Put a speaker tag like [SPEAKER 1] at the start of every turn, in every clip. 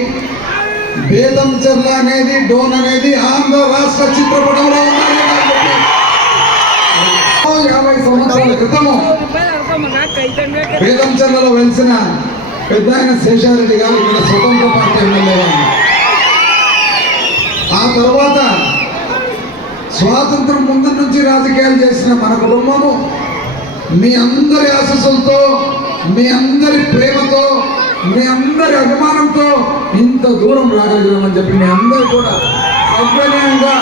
[SPEAKER 1] వచ్చేటప్పటికి చర్ల అనేది డోన్ అనేది ఆంధ్ర రాష్ట్ర చిత్రపటంలో యాభై సంవత్సరాల క్రితము వేదం చర్లలో వెలిసిన పెద్ద ఆయన శేషారెడ్డి గారు ఇక్కడ స్వతంత్ర పార్టీ ఎమ్మెల్యే ఆ తర్వాత స్వాతంత్రం ముందు నుంచి రాజకీయాలు చేసిన మన కుటుంబము మీ అందరి ఆశస్సులతో మీ అందరి ప్రేమతో మీ అందరి అభిమానంతో ఇంత దూరం రాగలిగామని చెప్పి మీ అందరూ కూడా సౌకర్యంగా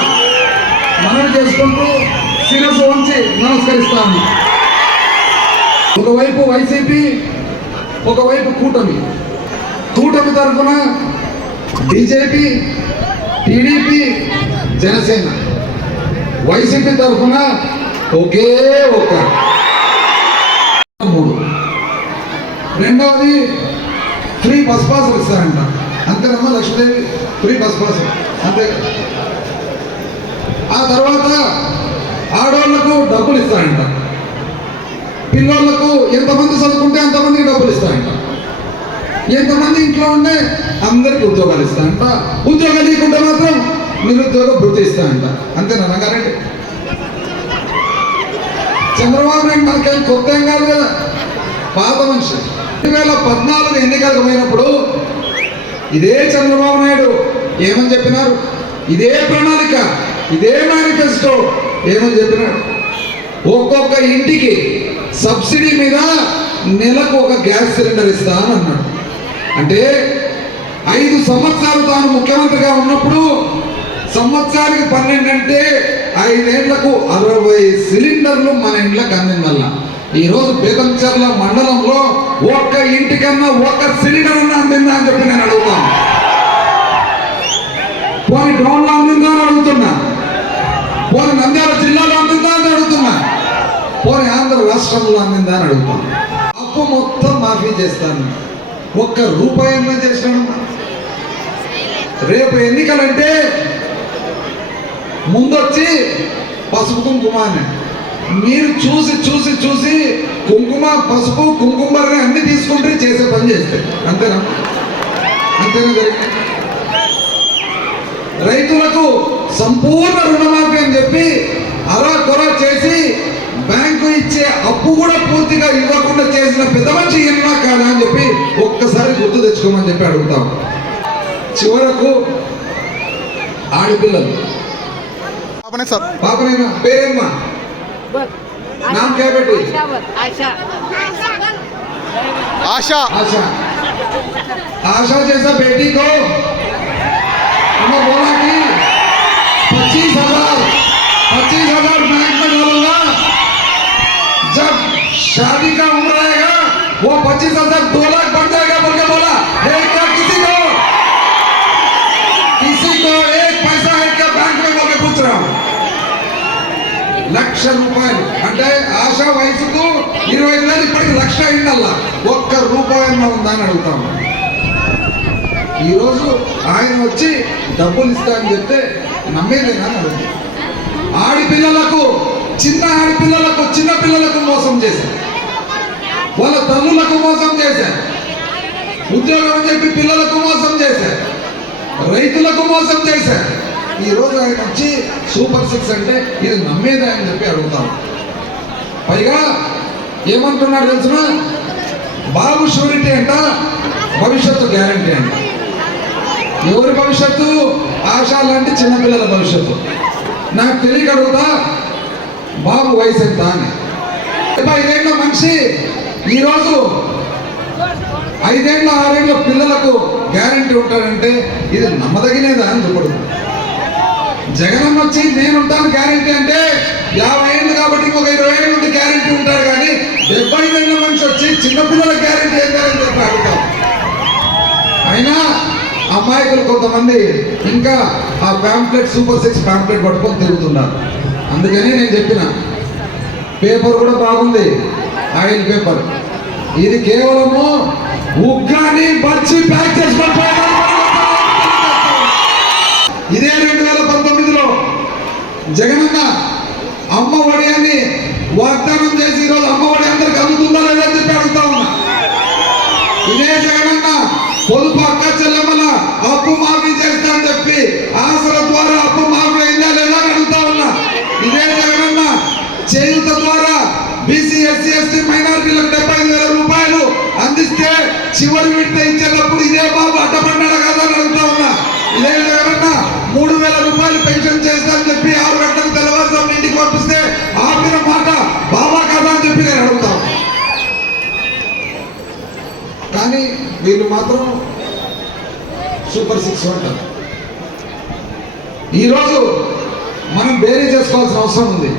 [SPEAKER 1] మనవి చేసుకుంటూ శిరస్సు ఉంచి నమస్కరిస్తాను ఒకవైపు వైసీపీ ఒకవైపు కూటమి. కూటమి తరఫున బీజేపీ టీడీపీ జనసేన. వైసీపీ తరఫున ఒకే ఒక మూడు. రెండవది బస్ పాసులు ఇస్తారంట అంతేనమ్మా లక్ష్మీదేవి? ఫ్రీ బస్ పాస్ అంతే. ఆ తర్వాత ఆడవాళ్ళకు డబ్బులు ఇస్తారంట. పిల్లలకు ఎంతమంది చదువుకుంటే అంతమందికి డబ్బులు ఇస్తారంట. ఎంతమంది ఇంట్లో ఉంటే అందరికి ఉద్యోగాలు ఇస్తారంట. ఉద్యోగాలు లేకుండా మాత్రం నిరుద్యోగ భృతి ఇస్తారంట. అంతేనా రంగారెడ్డి? చంద్రబాబు నాయుడు మనకేం కొత్త ఏం కాదు కదా. పాత మనిషి. రెండు వేల పద్నాలుగు ఎన్నికలకు పోయినప్పుడు ఇదే చంద్రబాబు నాయుడు ఏమని చెప్పినారు? ఇదే ప్రణాళిక ఇదే మేనిఫెస్టో ఏమని చెప్పినాడు ఒక్కొక్క ఇంటికి సబ్సిడీ మీద నెలకు ఒక గ్యాస్ సిలిండర్ ఇస్తా అని అన్నాడు. అంటే ఐదు సంవత్సరాలు తాను ముఖ్యమంత్రిగా ఉన్నప్పుడు సంవత్సరానికి పన్నెండు అంటే ఐదేళ్ళకు అరవై సిలిండర్లు మన ఇంట్లోకి అందిందల్ల. ఈరోజు బేదంచర్ల మండలంలో ఒక్క ఇంటికన్నా ఒక్క సిలిండర్ అన్నా అందిందా అని చెప్పి నేను అడుగుతాను పోనీ టౌన్లో అందిందా అని అడుగుతున్నా. పోని నంద్యాల జిల్లాలో అందిందా అని అడుగుతున్నా. పోని ఆంధ్ర రాష్ట్రంలో అందిందా అని అడుగుతాను అప్పు మొత్తం మాఫీ చేస్తాను. ఒక్క రూపాయి అన్నా చేసినాడు రేపు ఎన్నికలంటే ముందొచ్చి పసుపు కుంకుమ అని. మీరు చూసి చూసి చూసి కుంకుమ పసుపు కుంకుమ అన్ని తీసుకుంటే చేసే పని చేస్తే. అంతేనా? అంతేనా రైతులకు సంపూర్ణ రుణమాఫీ అని చెప్పి అలా కొర చేసి బ్యాంకు ఇచ్చే అప్పు కూడా పూర్తిగా ఇవ్వకుండా చేసిన పెద్ద మంచి ఎన్నా కాదా అని చెప్పి ఒక్కసారి గుర్తు తెచ్చుకోమని చెప్పి అడుగుతాం. చివరకు ఆడపిల్లలు. పాపనే పేరేమ్మా नाम क्या बेटी?
[SPEAKER 2] आशा
[SPEAKER 3] आशा.
[SPEAKER 1] आशा. आशा. जैसा बेटी को हमने बोला कि पच्चीस हज़ार पच्चीस हज़ार बैंक में डालूँगा। जब शादी का उम्र आएगा वो पच्चीस हज़ार दो లక్ష రూపాయలు. అంటే ఆశ వయసుకు ఇరవై ఐదు ఇప్పటికి లక్ష అయిందల్లా. ఒక్క రూపాయి మనం అని అడుగుతాము ఈరోజు ఆయన వచ్చి డబ్బులు ఇస్తా అని చెప్తే నమ్మేదేనా అని అడుగుతాం. ఆడిపిల్లలకు చిన్న ఆడిపిల్లలకు చిన్న పిల్లలకు మోసం చేశారు. వాళ్ళ తల్లులకు మోసం చేశారు. ఉద్యోగం అని చెప్పి పిల్లలకు మోసం చేశారు. రైతులకు మోసం చేశారు. ఈ రోజు ఆయన వచ్చి సూపర్ సిక్స్ అంటే ఇది నమ్మేదా అని చెప్పి అడుగుతాం పైగా ఏమంటున్నాడు తెలుసిన? బాబు షూరిటీ అంట భవిష్యత్తు గ్యారంటీ అంట. ఎవరి భవిష్యత్తు? ఆశ లాంటి చిన్నపిల్లల భవిష్యత్తు. నాకు తెలియక అడుగుతా బాబు వయసు ఎంత అని. ఐదేళ్ళ మనిషి ఈరోజు ఐదేళ్ళ ఆరేళ్ళ పిల్లలకు గ్యారంటీ ఉంటాడంటే ఇది నమ్మదగినేదా అని చెప్పడుతుంది జగన్ వచ్చి నేను ఉంటాను గ్యారంటీ అంటే యాభై ఏళ్ళు కాబట్టి ఇంకొక ఇరవై ఏళ్ళు ఉండి గ్యారంటీ ఉంటాడు కానీ డెబ్బై ఏళ్ళ మనిషి వచ్చి చిన్నపిల్లల గ్యారంటీ ఏంటని చెప్పి అడుగుతాం అయినా అమాయకులు కొంతమంది ఇంకా ఆ ప్యాంప్లెట్ సూపర్ సిక్స్ ప్యాంప్లెట్ పట్టుకొని తిరుగుతున్నారు. అందుకని నేను చెప్పిన పేపర్ కూడా బాగుంది ఆయిల్ పేపర్ ఇది కేవలము ఉగ్గాని బర్చి ప్యాక్ చేసి ఇదే రెండు వేల జగనన్న అమ్మఒడి అని వాగ్దానం చేసి ఈరోజు అమ్మఒడి అందరికి అందుతుందా లేదా చెప్పి అడుగుతా ఉన్నా. ఇదే జగనన్న పొదుపు అక్క చెల్లెమ్మల అప్పు మాఫీ రూపాయలు పెన్షన్ చేస్తా అని చెప్పి ఆరు గంటలకు తెల్లవారుజామున ఇంటికి పంపిస్తే ఆపిన మాట బాబా కదా అని చెప్పి నేను అడుగుతాను కానీ వీళ్ళు మాత్రం సూపర్ సిక్స్ అంటారు. ఈరోజు మనం బేరీ చేసుకోవాల్సిన అవసరం ఉంది.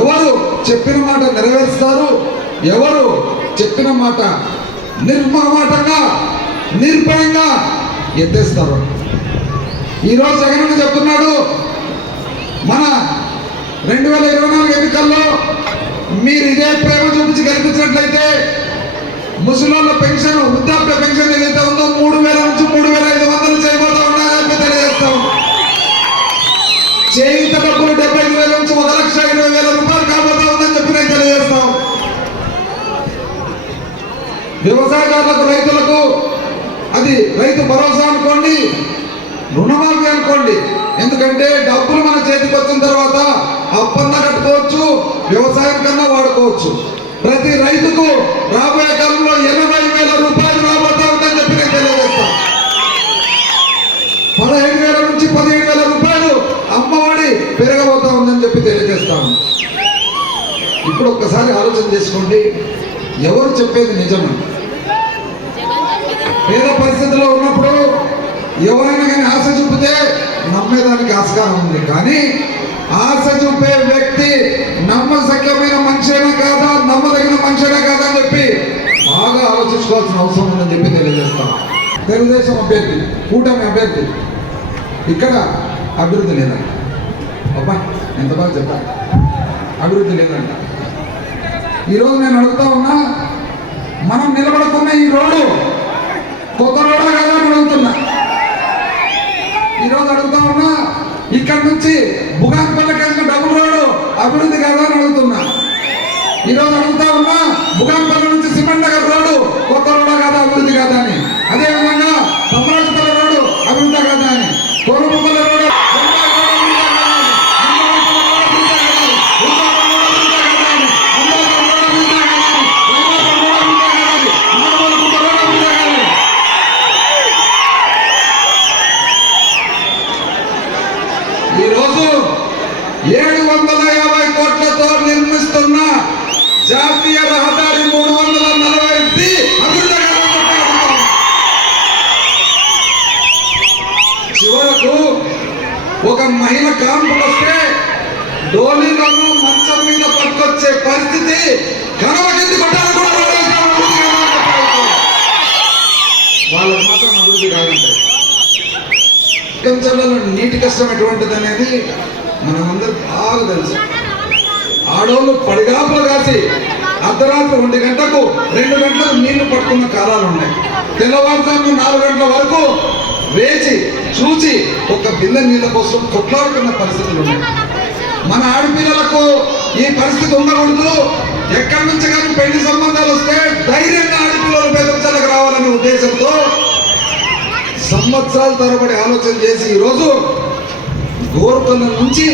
[SPEAKER 1] ఎవరు చెప్పిన మాట నెరవేరుస్తారు? ఎవరు చెప్పిన మాట నిర్మమాటంగా నిర్భయంగా ఎత్తేస్తారు? ఈరోజు జగన్ చెప్తున్నాడు మన రెండు వేల ఇరవై నాలుగు ఎన్నికల్లో మీరు ఇదే ప్రేమ చూపించి గెలిపించినట్లయితే ముసలిళ్ళ పెన్షన్ వృద్ధాప్య పెన్షన్ ఏదైతే ఉందో మూడు వేల నుంచి మూడు వేల ఐదు వందలు చేయబోతా ఉన్నాయని తెలియజేస్తాం. చేయుత డబ్బులు డెబ్బై ఐదు వేల నుంచి ఒక లక్ష ఇరవై వేల రూపాయలు కాబోతా ఉందని చెప్పి నేను తెలియజేస్తాం. వ్యవసాయదారులకు రైతులకు అది రైతు భరోసా అనుకోండి రుణమాఫీ అనుకోండి. ఎందుకంటే డబ్బులు మన చేతికి వచ్చిన తర్వాత అప్పన్నా కట్టుకోవచ్చు వ్యవసాయం కన్నా వాడుకోవచ్చు. ప్రతి రైతుకు రాబోయే కాలంలో ఎనభై వేల రూపాయలు రాబోతా ఉందని చెప్పి నేను తెలియజేస్తా. పదహైదు వేల నుంచి పదిహేడు వేల రూపాయలు అమ్మఒడి పెరగబోతా ఉందని చెప్పి తెలియజేస్తాను ఇప్పుడు ఒక్కసారి ఆలోచన చేసుకోండి. ఎవరు చెప్పేది నిజమని ఎవరైనా కానీ ఆశ చూపితే నమ్మేదానికి ఆస్కారం ఉంది. కానీ ఆశ చూపే వ్యక్తి నమ్మశక్యమైన మనిషైనా కాదా నమ్మదగిన మనిషైనా కాదా అని చెప్పి బాగా ఆలోచించుకోవాల్సిన అవసరం ఉందని చెప్పి తెలియజేస్తాం. తెలుగుదేశం అభ్యర్థి కూటమి అభ్యర్థి. ఇక్కడ అభివృద్ధి లేదంట. అబ్బా ఎంత బాగా చెప్పాలి అభివృద్ధి లేదంట. ఈరోజు నేను అడుగుతా ఉన్నా మనం నిలబడుకున్న ఈ రోడ్డు కొత్త రోడ్డు కదా అని అడుగుతున్నా ఈరోజు అడుగుతా ఉన్నా ఇక్కడ నుంచి బుగాన్పల్లికి వెళ్ళిన డబుల్ రోడ్డు అభివృద్ధి కదా అని అడుగుతున్నా. ఈరోజు అడుగుతా ఉన్నా బుగాన్పల్లి ఒక మహిళ కాంపుకు వస్తే డోలీలను మంచం మీద పట్టుకొచ్చే పరిస్థితి కనవకింది కొట్టాలి కూడా అభివృద్ధి కావాలని చెప్పి అడుగుతాం. వాళ్ళకి మాత్రం అభివృద్ధి కాదంటారు ప్రపంచంలో నీటి కష్టం ఎటువంటిది అనేది మనమందరూ బాగా తెలుసు. ఆడవాళ్ళు పడిగాపులు కాసి అర్ధరాత్రి ఒంటి గంటకు రెండు గంటలకు నీళ్ళు పట్టుకున్న కాలాలు ఉన్నాయి. తెల్లవారుజాము నాలుగు గంటల వరకు వేచి చూచి ఒక బిందె నీళ్ళ కోసం కొట్లాడుకున్న పరిస్థితులు ఉన్నాయి. మన ఆడపిల్లలకు ఈ పరిస్థితి ఉండకూడదు. ఎక్కడి నుంచి కానీ పెళ్ళి సంబంధాలు వస్తే ధైర్యంగా ఆడపిల్లలు బెదిరించడానికి రావాలనే ఉద్దేశంతో సంవత్సరాల తరబడి ఆలోచన చేసి ఈరోజు గోర్కొండ నుంచి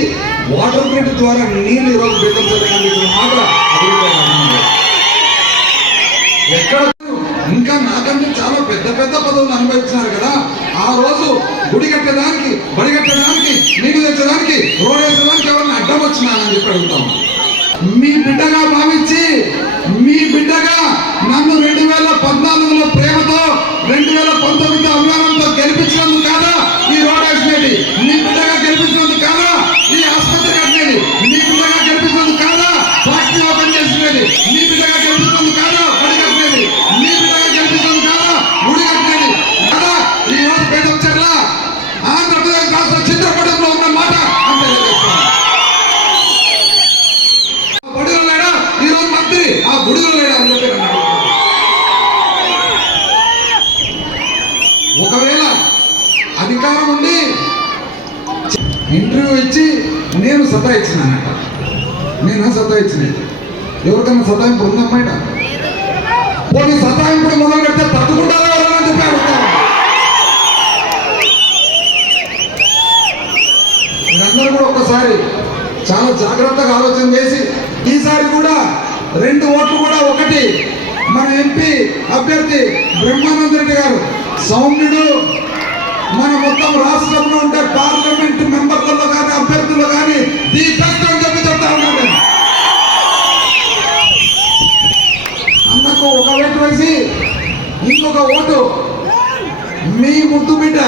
[SPEAKER 1] వాటర్ గ్రిడ్ ద్వారా నీళ్ళు ఈరోజు బెదిరించగలిగిన మాట. ఎక్కడ ఇంకా నాకంటే చాలా పెద్ద పెద్ద పదవులు అనుభవించినారు కదా. ఆ రోజు గుడి కట్టడానికి బడి కట్టడానికి నీళ్ళు తెచ్చడానికి రోడ్ వేసడానికి ఎవరిని అడ్డం వచ్చినానని చెప్పి అడుగుతాం మీ బిడ్డగా భావించి మీ బిడ్డగా నన్ను రెండు వేల పద్నాలుగులో ప్రేమతో రెండు వేల పంతొమ్మిది అభిమానంతో గెలిపించినందుకు కాదా ఈ రోడ్ వేసినది మీ బిడ్డగా గెలిపించినందుకు కాదా నేను సతాయించినానట నేను సతాయించినది ఎవరికన్నా సతాయింపు ఉందమ్మాయిట పోనీ సతాయింపుడు మొదలు పెడితే తట్టుకుంటారా ఎవరన్నా అని చెప్పి అడుగుతాను మీరందరూ కూడా ఒక్కసారి చాలా జాగ్రత్తగా ఆలోచన చేసి ఈసారి కూడా రెండు ఓట్లు కూడా ఒకటి. మన ఎంపీ అభ్యర్థి బ్రహ్మానంద రెడ్డి గారు సౌమ్యుడు మన మొత్తం రాష్ట్రంలో ఉండే పార్లమెంట్ మెంబర్లలో కానీ అభ్యర్థులు కానీ ది బెస్ట్ అని చెప్పి చెప్తా ఉన్నాను అన్నకు ఒక ఓటు వేసి ఇంకొక ఓటు. మీ ముద్దు బిడ్డ.